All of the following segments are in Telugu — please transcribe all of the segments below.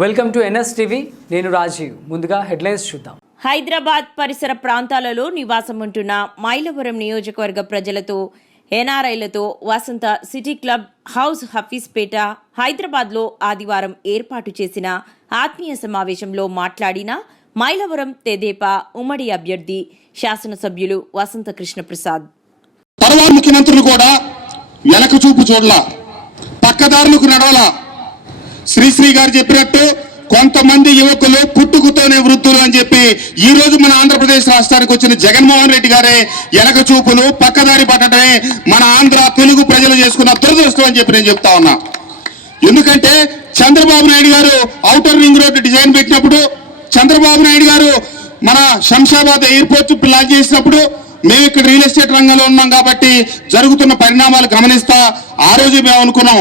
Welcome to NS TV. నేను రాజీవ్. ముందుగా హెడ్లైన్స్ చూద్దాం. హైదరాబాద్ పరిసర ప్రాంతాలలో నివాసం ఉంటున్న మైలవరం నియోజకవర్గ ప్రజలతో ఎన్ఆర్ఐలతో Vasantha city club house Hafeezpet హైదరాబాద్లో ఆదివారం ఏర్పాటు చేసిన ఆత్మీయ సమావేశంలో మాట్లాడిన మైలవరం తెదేపా ఉమ్మడి అభ్యర్థి శాసనసభ్యులు వసంత కృష్ణప్రసాద్. తర్వాత ముఖ్యమంత్రులు కూడా వెనక చూపు చూడలా. పక్కదారులకు నడవలా. శ్రీశ్రీ గారు చెప్పినట్టు కొంతమంది యువకులు పుట్టుకుతోనే వృద్ధులు అని చెప్పి ఈ రోజు మన ఆంధ్రప్రదేశ్ రాష్ట్రానికి వచ్చిన జగన్మోహన్ రెడ్డి గారే వెనక చూపులు పక్కదారి పట్టడమే మన ఆంధ్ర తెలుగు ప్రజలు చేసుకున్న దురదృష్టం అని చెప్పి నేను చెప్తా ఉన్నా. ఎందుకంటే చంద్రబాబు నాయుడు గారు ఔటర్ రింగ్ రోడ్డు డిజైన్ పెట్టినప్పుడు చంద్రబాబు నాయుడు గారు మన శంషాబాద్ ఎయిర్పోర్ట్ ప్లాన్ చేసినప్పుడు మేము ఇక్కడ రియల్ ఎస్టేట్ రంగంలో ఉన్నాం కాబట్టి జరుగుతున్న పరిణామాలు గమనిస్తా ఆ రోజు మేము అనుకున్నాం.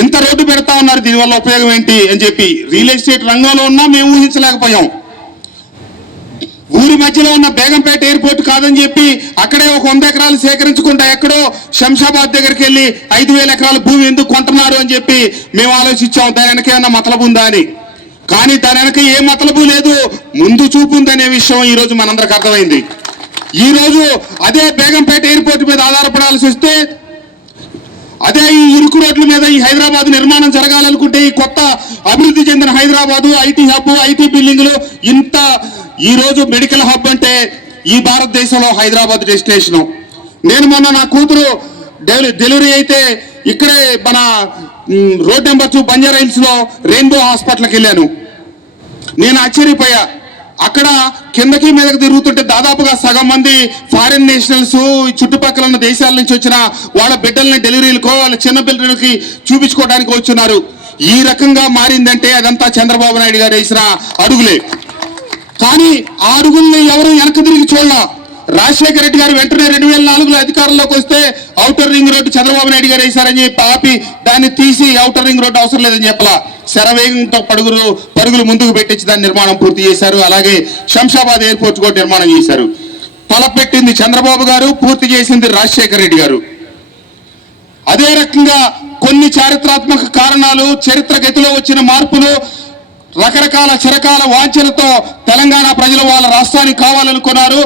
ఇంత రోడ్డు పెడతా ఉన్నారు దీనివల్ల ఉపయోగం ఏంటి అని చెప్పి రియల్ ఎస్టేట్ రంగంలో ఉన్నా మేము ఊహించలేకపోయాం. ఊరి మధ్యలో ఉన్న బేగంపేట ఎయిర్పోర్ట్ కాదని చెప్పి అక్కడే ఒక వంద ఎకరాలు సేకరించుకుంటా ఎక్కడో శంషాబాద్ దగ్గరికి వెళ్ళి ఐదు వేల ఎకరాల భూమి ఎందుకు కొంటున్నారు అని చెప్పి మేము ఆలోచించాం. దాని వెనక ఏమన్నా మతలబు ఉందా అని. కానీ దాని వెనక ఏ మతలబు లేదు. ముందు చూపు ఉందనే విషయం ఈ రోజు మనందరికి అర్థమైంది. ఈ రోజు అదే బేగంపేట ఎయిర్పోర్ట్ మీద ఆధారపడాల్సి వస్తే అదే ఈ ఇరుకు రోడ్ల మీద ఈ హైదరాబాద్ నిర్మాణం జరగాలనుకుంటే ఈ కొత్త అభివృద్ధి చెందిన హైదరాబాదు ఐటీ హబ్ ఐటీ బిల్డింగ్లు ఇంత ఈ రోజు మెడికల్ హబ్ అంటే ఈ భారతదేశంలో హైదరాబాద్ డెస్టినేషన్. నేను మొన్న నా కూతురు డెలి- డెలివరీ అయితే ఇక్కడే మన రోడ్ నెంబర్ టూ బంజారా హిల్స్లో రెయిన్బో హాస్పిటల్కి వెళ్ళాను. నేను ఆశ్చర్యపోయా. అక్కడ కిందకి మీదకి తిరుగుతుంటే దాదాపుగా సగం మంది ఫారిన్ నేషనల్స్ చుట్టుపక్కల ఉన్న దేశాల నుంచి వచ్చిన వాళ్ళ బిడ్డల్ని డెలివరీలకో వాళ్ళ చిన్న బిడ్డలకి చూపించుకోవడానికి వచ్చున్నారు. ఈ రకంగా మారిందంటే అదంతా చంద్రబాబు నాయుడు గారు వేసిన అడుగులే. కానీ ఆ అడుగుల్ని ఎవరు వెనక తిరిగి చూడాల? రాజశేఖర రెడ్డి గారు వెంటనే రెండు వేల నాలుగులో అధికారంలోకి వస్తే outer ring road Chandrababu Naidu గారు వేశారని చెప్పి ఆపి దాన్ని తీసి ఔటర్ రింగ్ రోడ్డు అవసరం లేదని చెప్పలా. శరవేగంతో పడుగులు పరుగులు ముందుకు పెట్టించి దాని నిర్మాణం పూర్తి చేశారు. అలాగే శంషాబాద్ ఎయిర్పోర్ట్ కూడా నిర్మాణం చేశారు. తలపెట్టింది చంద్రబాబు గారు పూర్తి చేసింది రాజశేఖర రెడ్డి గారు. అదే రకంగా కొన్ని చారిత్రాత్మక కారణాలు చరిత్ర గతిలో వచ్చిన మార్పులు రకరకాల చిరకాల వాంఛనతో తెలంగాణ ప్రజలు వాళ్ళ రాష్ట్రానికి కావాలనుకున్నారు.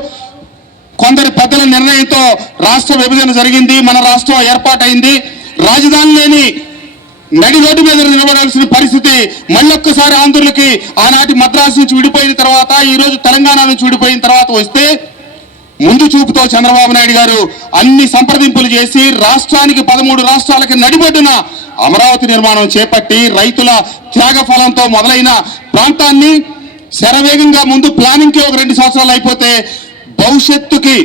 కొందరి పెద్దల నిర్ణయంతో రాష్ట్ర విభజన జరిగింది మన రాష్ట్రం ఏర్పాటైంది. రాజధాని లేని నడి రోడ్డు మీద నిలబడాల్సిన పరిస్థితి మళ్ళొక్కసారి ఆంధ్రులకి ఆనాటి మద్రాసు నుంచి విడిపోయిన తర్వాత ఈ రోజు తెలంగాణ నుంచి విడిపోయిన తర్వాత వస్తే ముందు చూపుతో చంద్రబాబు నాయుడు గారు అన్ని సంప్రదింపులు చేసి రాష్ట్రానికి పదమూడు రాష్ట్రాలకి నడిబొడ్డున అమరావతి నిర్మాణం చేపట్టి రైతుల త్యాగ ఫలంతో మొదలైన ప్రాంతాన్ని శరవేగంగా ముందు ప్లానింగ్కి ఒక రెండు సంవత్సరాలు అయిపోతే భవిష్యత్తుకి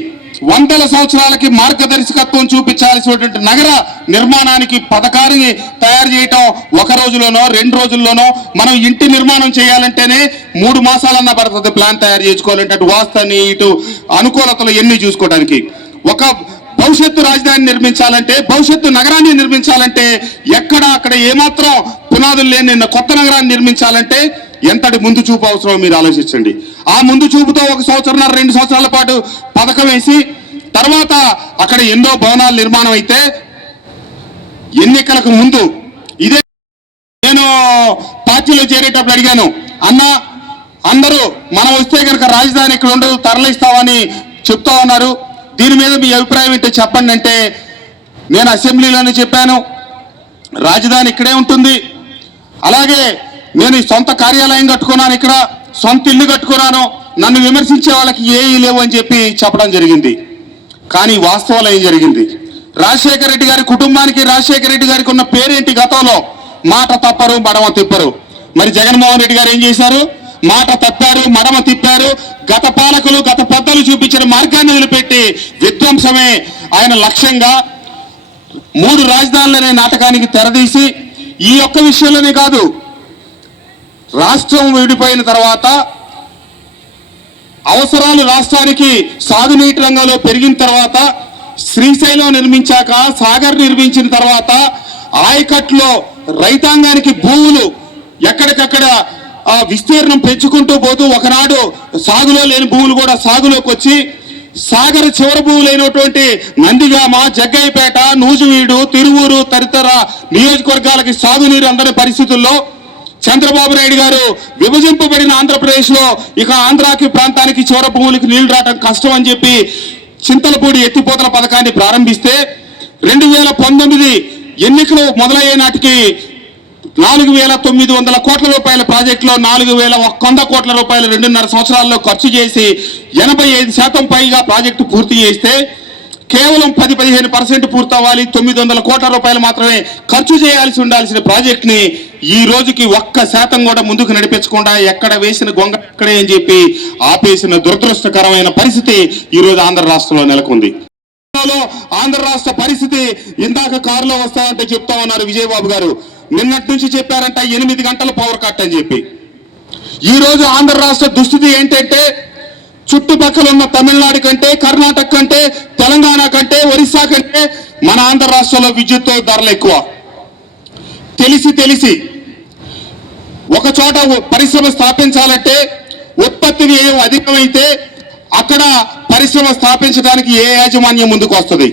వందల సంవత్సరాలకి మార్గదర్శకత్వం చూపించాల్సినటువంటి నగర నిర్మాణానికి పథకాన్ని తయారు చేయటం ఒక రోజులోనో రెండు రోజుల్లోనో మనం ఇంటి నిర్మాణం చేయాలంటేనే మూడు మాసాలన్నా పడుతుంది ప్లాన్ తయారు చేసుకోవాలంటే అటు వాస్తని ఇటు అనుకూలతలు ఎన్ని చూసుకోవడానికి. ఒక భవిష్యత్తు రాజధాని నిర్మించాలంటే భవిష్యత్తు నగరాన్ని నిర్మించాలంటే ఎక్కడ అక్కడ ఏమాత్రం పునాదులు లేని కొత్త నగరాన్ని నిర్మించాలంటే ఎంతటి ముందు చూపు అవసరమో మీరు ఆలోచించండి. ఆ ముందు చూపుతో ఒక సంవత్సరం రెండు సంవత్సరాల పాటు పథకం వేసి తర్వాత అక్కడ ఎన్నో భవనాలు నిర్మాణం అయితే ఎన్నికలకు ముందు ఇదే నేను పార్టీలో చేరేటప్పుడు అడిగాను అన్న అందరూ మనం వస్తే కనుక రాజధాని ఇక్కడ ఉండదు తరలిస్తామని చెప్తా ఉన్నారు. దీని మీద మీ అభిప్రాయం ఏంటో చెప్పండి అంటే నేను అసెంబ్లీలోనే చెప్పాను రాజధాని ఇక్కడే ఉంటుంది. అలాగే నేను సొంత కార్యాలయం కట్టుకున్నాను ఇక్కడ సొంత ఇల్లు కట్టుకున్నాను నన్ను విమర్శించే వాళ్ళకి ఏ లేవు అని చెప్పి చెప్పడం జరిగింది. కానీ వాస్తవాలు ఏం జరిగింది? రాజశేఖర రెడ్డి గారి కుటుంబానికి రాజశేఖర రెడ్డి గారికి ఉన్న పేరేంటి గతంలో? మాట తప్పరు మడమ తిప్పరు. మరి జగన్మోహన్ రెడ్డి గారు ఏం చేశారు? మాట తప్పారు మడమ తిప్పారు. గత పాలకులు గత పెద్దలు చూపించిన మార్గాన్ని వదిలిపెట్టి విధ్వంసమే. ఆయన లక్ష్యంగా మూడు రాజధానులనే నాటకానికి తెరదీసి ఈ ఒక్క విషయంలోనే కాదు రాష్ట్రం విడిపోయిన తర్వాత అవసరాలు రాష్ట్రానికి సాగునీటి రంగంలో పెరిగిన తర్వాత శ్రీశైలం నిర్మించాక సాగర్ నిర్మించిన తర్వాత ఆయకట్లో రైతాంగానికి భూములు ఎక్కడికక్కడ ఆ విస్తీర్ణం పెంచుకుంటూ పోతూ ఒకనాడు సాగులో లేని భూములు కూడా సాగులోకి వచ్చి సాగర చివరి భూములైనటువంటి నందిగామ జగ్గయ్యపేట నూజువీడు తిరువూరు తదితర నియోజకవర్గాలకి సాగునీరు అందని పరిస్థితుల్లో చంద్రబాబు నాయుడు గారు విభజింపబడిన ఆంధ్రప్రదేశ్లో ఇక ఆంధ్రాకి ప్రాంతానికి చివర భూములకి నీళ్ళు రావడం కష్టం అని చెప్పి చింతలపూడి ఎత్తిపోతల పథకాన్ని ప్రారంభిస్తే రెండు వేల పంతొమ్మిది ఎన్నికలు మొదలయ్యే నాటికి నాలుగు వేల తొమ్మిది వందల కోట్ల రూపాయల ప్రాజెక్టులో నాలుగు వేల వంద కోట్ల రూపాయలు రెండున్నర సంవత్సరాల్లో ఖర్చు చేసి ఎనభై ఐదు శాతం పైగా ప్రాజెక్టు పూర్తి చేస్తే కేవలం పది పదిహేను పర్సెంట్ పూర్తవ్వాలి. తొమ్మిది వందల కోట్ల రూపాయలు మాత్రమే ఖర్చు చేయాల్సి ఉండాల్సిన ప్రాజెక్ట్ని ఈ రోజుకి ఒక్క శాతం కూడా ముందుకు నడిపించకుండా ఎక్కడ వేసిన గొంగ ఎక్కడే అని చెప్పి ఆపేసిన దురదృష్టకరమైన పరిస్థితి ఈ రోజు ఆంధ్ర రాష్ట్రంలో నెలకొంది. ఆంధ్ర రాష్ట్ర పరిస్థితి ఇందాక కారులో వస్తాయంటే చెప్తా ఉన్నారు విజయబాబు గారు. నిన్నటి నుంచి చెప్పారంట ఎనిమిది గంటల పవర్ కట్ అని చెప్పి. ఈ రోజు ఆంధ్ర రాష్ట్ర దుస్థితి ఏంటంటే చుట్టుపక్కల ఉన్న తమిళనాడు కంటే కర్ణాటక కంటే తెలంగాణ కంటే ఒరిస్సా కంటే మన ఆంధ్ర రాష్ట్రంలో విద్యుత్ ధరలు ఎక్కువ. తెలిసి తెలిసి ఒక చోట పరిశ్రమ స్థాపించాలంటే ఉత్పత్తి వ్యయం అధికమైతే అక్కడ పరిశ్రమ స్థాపించడానికి ఏ యాజమాన్యం ముందుకు వస్తుంది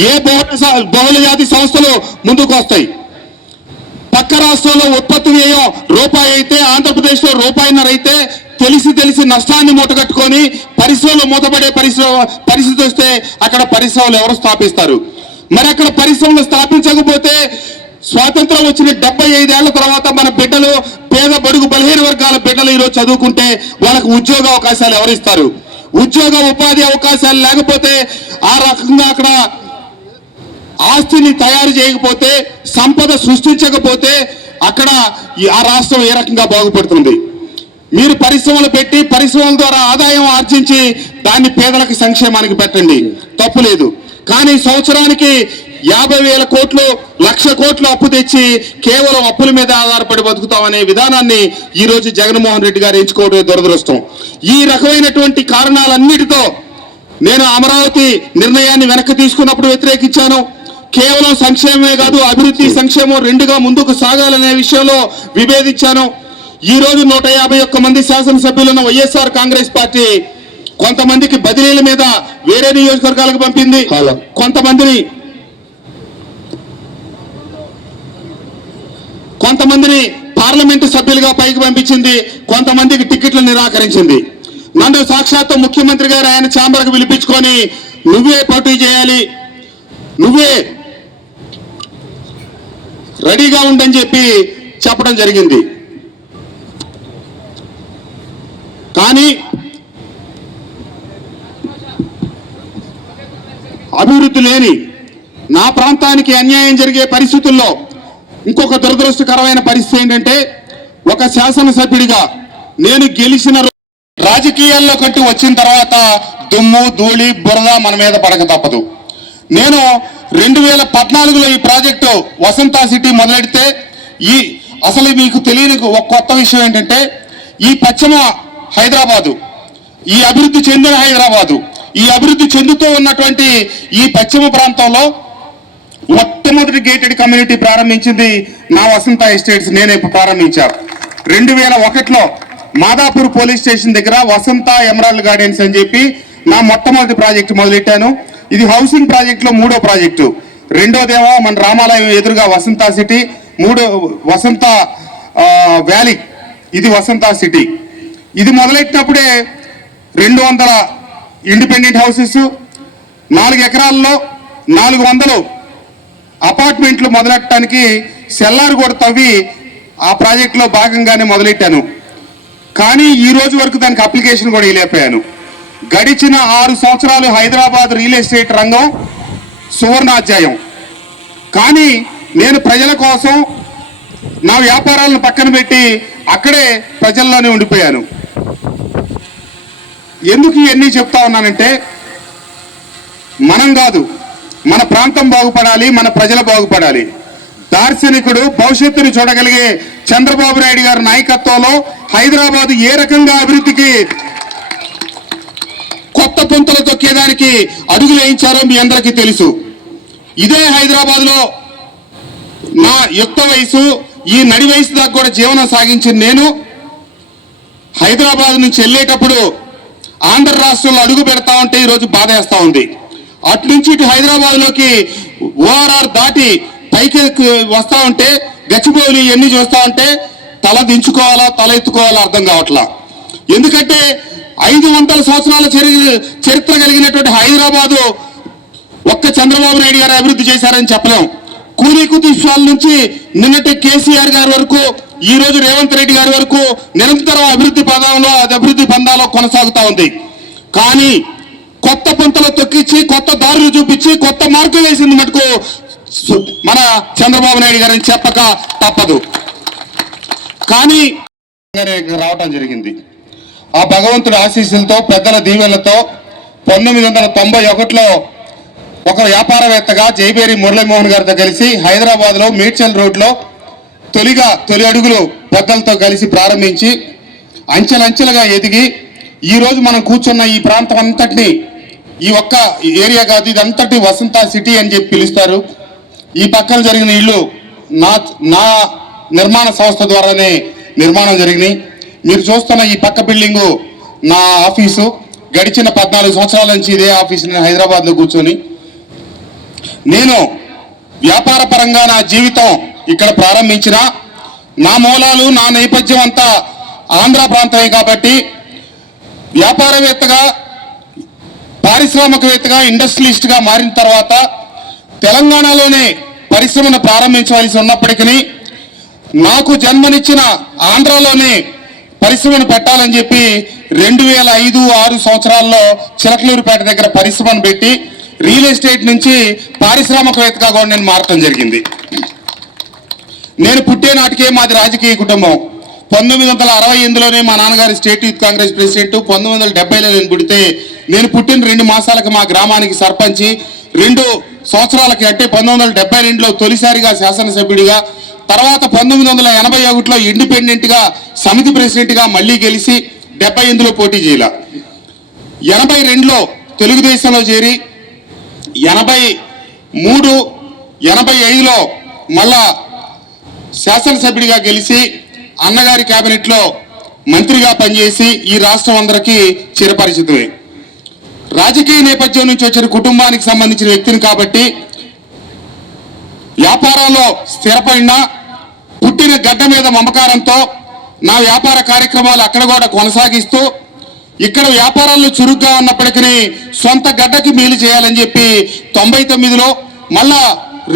ఏ బహుళ బహుళజాతి బహుళ జాతి సంస్థలు ముందుకు వస్తాయి పక్క రాష్ట్రంలో ఉత్పత్తి వ్యయం రూపాయి అయితే ఆంధ్రప్రదేశ్లో రూపాయిన్నర అయితే తెలిసి తెలిసి నష్టాన్ని మూటగట్టుకొని పరిశ్రమలు మూతపడే పరిశ్రమ పరిస్థితి వస్తే అక్కడ పరిశ్రమలు ఎవరు స్థాపిస్తారు? మరి అక్కడ పరిశ్రమలు స్థాపించకపోతే స్వాతంత్రం వచ్చిన డెబ్బై ఐదేళ్ళ తర్వాత మన బిడ్డలు పేద బడుగు బలహీన వర్గాల బిడ్డలు ఈరోజు చదువుకుంటే వాళ్ళకు ఉద్యోగ అవకాశాలు ఎవరిస్తారు? ఉద్యోగ ఉపాధి అవకాశాలు లేకపోతే ఆ రకంగా అక్కడ ఆస్తిని తయారు చేయకపోతే సంపద సృష్టించకపోతే అక్కడ ఈ- ఆ రాష్ట్రం ఏ రకంగా బాగుపడుతుంది? మీరు పరిశ్రమలు పెట్టి పరిశ్రమల ద్వారా ఆదాయం ఆర్జించి దాన్ని పేదలకు సంక్షేమానికి పెట్టండి. తప్పు లేదు. కానీ సంవత్సరానికి యాభై వేల కోట్లు లక్ష కోట్లు అప్పు తెచ్చి కేవలం అప్పుల మీద ఆధారపడి బతుకుతామనే విధానాన్ని ఈ రోజు జగన్మోహన్ రెడ్డి గారు ఎంచుకోవడం దురదృష్టం. ఈ రకమైనటువంటి కారణాలన్నిటితో నేను అమరావతి నిర్ణయాన్ని వెనక్కి తీసుకున్నప్పుడు వ్యతిరేకించాను. కేవలం సంక్షేమమే కాదు అభివృద్ధి సంక్షేమం రెండుగా ముందుకు సాగాలనే విషయంలో విభేదించాను. ఈ రోజు నూట యాభై ఒక్క మంది శాసనసభ్యులున్న వైఎస్ఆర్ కాంగ్రెస్ పార్టీ కొంతమందికి బదిలీల మీద వేరే నియోజకవర్గాలకు పంపింది. కొంతమందిని కొంతమందిని పార్లమెంటు సభ్యులుగా పైకి పంపించింది కొంతమందికి టికెట్లు నిరాకరించింది. నన్ను సాక్షాత్తు ముఖ్యమంత్రి గారు ఆయన ఛాంబర్కు పిలిపించుకొని నువ్వే పోటీ చేయాలి. నువ్వే రెడీగా ఉండని చెప్పి చెప్పడం జరిగింది. కానీ అభివృద్ధి లేని నా ప్రాంతానికి అన్యాయం జరిగే పరిస్థితుల్లో ఇంకొక దురదృష్టకరమైన పరిస్థితి ఏంటంటే ఒక శాసనసభ్యుడిగా నేను గెలిచిన రాజకీయాల్లో కట్టి వచ్చిన తర్వాత దుమ్ము ధూళి బురద మన మీద పడక తప్పదు. నేను రెండు వేల పద్నాలుగులో ఈ ప్రాజెక్టు వసంత సిటీ మొదలెడితే ఈ అసలు మీకు తెలియని ఒక కొత్త విషయం ఏంటంటే ఈ పశ్చిమ హైదరాబాదు ఈ అభివృద్ధి చెందిన హైదరాబాదు ఈ అభివృద్ధి చెందుతూ ఉన్నటువంటి ఈ పశ్చిమ ప్రాంతంలో మొట్టమొదటి గేటెడ్ కమ్యూనిటీ ప్రారంభించింది నా వసంత ఎస్టేట్స్. నేనే ప్రారంభించా. రెండు వేల ఒకటిలో మాదాపూర్ పోలీస్ స్టేషన్ దగ్గర వసంత ఎమరాల్డ్ గార్డెన్స్ అని చెప్పి నా మొట్టమొదటి ప్రాజెక్ట్ మొదలెట్టాను. ఇది హౌసింగ్ ప్రాజెక్ట్లో మూడో ప్రాజెక్టు. రెండోదేమో మన రామాలయం ఎదురుగా వసంత సిటీ మూడో వసంత వ్యాలీ. ఇది వసంత సిటీ. ఇది మొదలెట్టినప్పుడే రెండు వందల ఇండిపెండెంట్ హౌసెస్ నాలుగు ఎకరాల్లో నాలుగు వందలు అపార్ట్మెంట్లు మొదలెట్టడానికి సెల్లార్ కూడా తవ్వి ఆ ప్రాజెక్టులో భాగంగానే మొదలెట్టాను. కానీ ఈ రోజు వరకు దానికి అప్లికేషన్ కూడా ఇవ్వలేకపోయాను. గడిచిన ఆరు సంవత్సరాలు హైదరాబాద్ రియల్ ఎస్టేట్ రంగం సువర్ణాధ్యాయం. కానీ నేను ప్రజల కోసం నా వ్యాపారాలను పక్కన పెట్టి అక్కడే ప్రజల్లోనే ఉండిపోయాను. ఎందుకు ఇవన్నీ చెప్తా ఉన్నానంటే మనం కాదు మన ప్రాంతం బాగుపడాలి మన ప్రజలు బాగుపడాలి. దార్శనికుడు భవిష్యత్తును చూడగలిగే చంద్రబాబు నాయుడు గారి నాయకత్వంలో హైదరాబాద్ ఏ రకంగా అభివృద్ధికి కొత్త పుంతలు తొక్కేదానికి అడుగులు వేయించారో మీ అందరికీ తెలుసు. ఇదే హైదరాబాద్లో నా యుక్త వయసు ఈ నడి వయసు దాకా కూడా జీవనం సాగించిన నేను. హైదరాబాద్ నుంచి వెళ్ళేటప్పుడు ఆంధ్ర రాష్ట్రంలో అడుగు పెడతా ఉంటే ఈరోజు బాధ వేస్తూ ఉంది. అటు నుంచి ఇటు హైదరాబాద్లోకి ఓఆర్ఆర్ దాటి పైకి వస్తా ఉంటే గచ్చిబౌలి ఇవన్నీ చూస్తా ఉంటే తల దించుకోవాలా తల ఎత్తుకోవాలా అర్థం కావట్లా? ఎందుకంటే ఐదు వందల సంవత్సరాల చరిత్ర కలిగినటువంటి హైదరాబాదు ఒక్క చంద్రబాబు నాయుడు గారు అభివృద్ధి చేశారని చెప్పలేం. కూలీకుతు విశ్వాల నుంచి నిన్నటి కేసీఆర్ గారి వరకు ఈ రోజు రేవంత్ రెడ్డి గారి వరకు నిరంతరం అభివృద్ధి పదంలో అది అభివృద్ధి పందాలో కొనసాగుతా ఉంది. కానీ కొత్త పంతలు తొక్కించి కొత్త దారులు చూపించి కొత్త మార్గం వేసింది మటుకు మన చంద్రబాబు నాయుడు గారని చెప్పక తప్పదు. కానీ రావటం జరిగింది. ఆ భగవంతుడి ఆశీస్సులతో పెద్దల దీవెలతో పంతొమ్మిది వందల తొంభై ఒకటిలో ఒక వ్యాపారవేత్తగా జైబేరి మురళీమోహన్ గారితో కలిసి హైదరాబాద్లో మేడ్చల్ రోడ్లో తొలిగా తొలి అడుగులు పెద్దలతో కలిసి ప్రారంభించి అంచెలంచెలుగా ఎదిగి ఈరోజు మనం కూర్చున్న ఈ ప్రాంతం అంతటిని ఈ ఒక్క ఏరియా కాదు ఇదంతటి వసంత సిటీ అని చెప్పి పిలుస్తారు. ఈ పక్కన జరిగిన ఇల్లు నా నా నిర్మాణ సంస్థ ద్వారానే నిర్మాణం జరిగినాయి. మీరు చూస్తున్న ఈ పక్క బిల్డింగు నా ఆఫీసు. గడిచిన పద్నాలుగు సంవత్సరాల నుంచి ఇదే ఆఫీస్ నేను హైదరాబాద్లో కూర్చొని. నేను వ్యాపార పరంగా నా జీవితం ఇక్కడ ప్రారంభించిన. నా మూలాలు నా నేపథ్యం అంతా ఆంధ్ర ప్రాంతమే కాబట్టి వ్యాపారవేత్తగా పారిశ్రామికవేత్తగా ఇండస్ట్రియలిస్ట్గా మారిన తర్వాత తెలంగాణలోనే పరిశ్రమను ప్రారంభించవలసి ఉన్నప్పటికీ నాకు జన్మనిచ్చిన ఆంధ్రాలోనే పరిశ్రమను పెట్టాలని చెప్పి రెండు వేల ఐదు ఆరు సంవత్సరాల్లో చిలకలూరుపేట దగ్గర పరిశ్రమను పెట్టి రియల్ ఎస్టేట్ నుంచి పారిశ్రామికవేత్తగా కూడా నేను మారటం జరిగింది. నేను పుట్టే నాటికే మాది రాజకీయ కుటుంబం. పంతొమ్మిది వందల అరవై ఎనిమిదిలోనే మా నాన్నగారి స్టేట్ యూత్ కాంగ్రెస్ ప్రెసిడెంట్ పంతొమ్మిది వందల డెబ్బైలో నేను పుడితే నేను పుట్టిన రెండు మాసాలకు మా గ్రామానికి సర్పంచి రెండు సంవత్సరాలకి అంటే పంతొమ్మిది వందల డెబ్బై రెండులో తొలిసారిగా శాసనసభ్యుడిగా తర్వాత పంతొమ్మిది వందల ఎనభై ఒకటిలో ఇండిపెండెంట్గా సమితి ప్రెసిడెంట్గా మళ్ళీ గెలిచి డెబ్బై ఎనిమిదిలో పోటీ చేయాల. ఎనభై రెండులో తెలుగుదేశంలో చేరి ఎనభై మూడు ఎనభై ఐదులో మళ్ళా శాసనసభ్యుడిగా గెలిచి అన్నగారి క్యాబినెట్లో మంత్రిగా పనిచేసి ఈ రాష్ట్రం అందరికీ చిరపరిచితమే రాజకీయ నేపథ్యం నుంచి వచ్చిన కుటుంబానికి సంబంధించిన వ్యక్తిని కాబట్టి వ్యాపారాల్లో స్థిరపడిన పుట్టిన గడ్డ మీద మమకారంతో నా వ్యాపార కార్యక్రమాలు అక్కడ కూడా కొనసాగిస్తూ ఇక్కడ వ్యాపారాల్లో చురుగ్గా ఉన్నప్పటికీ సొంత గడ్డకి మేలు చేయాలని చెప్పి తొంభై తొమ్మిదిలో మళ్ళా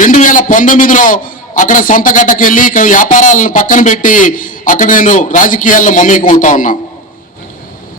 రెండు వేల పంతొమ్మిదిలో అక్కడ సొంత గడ్డకి వెళ్ళి ఇక్కడ వ్యాపారాలను పక్కన పెట్టి అక్కడ నేను రాజకీయాల్లో మమేకం అవుతా ఉన్నా.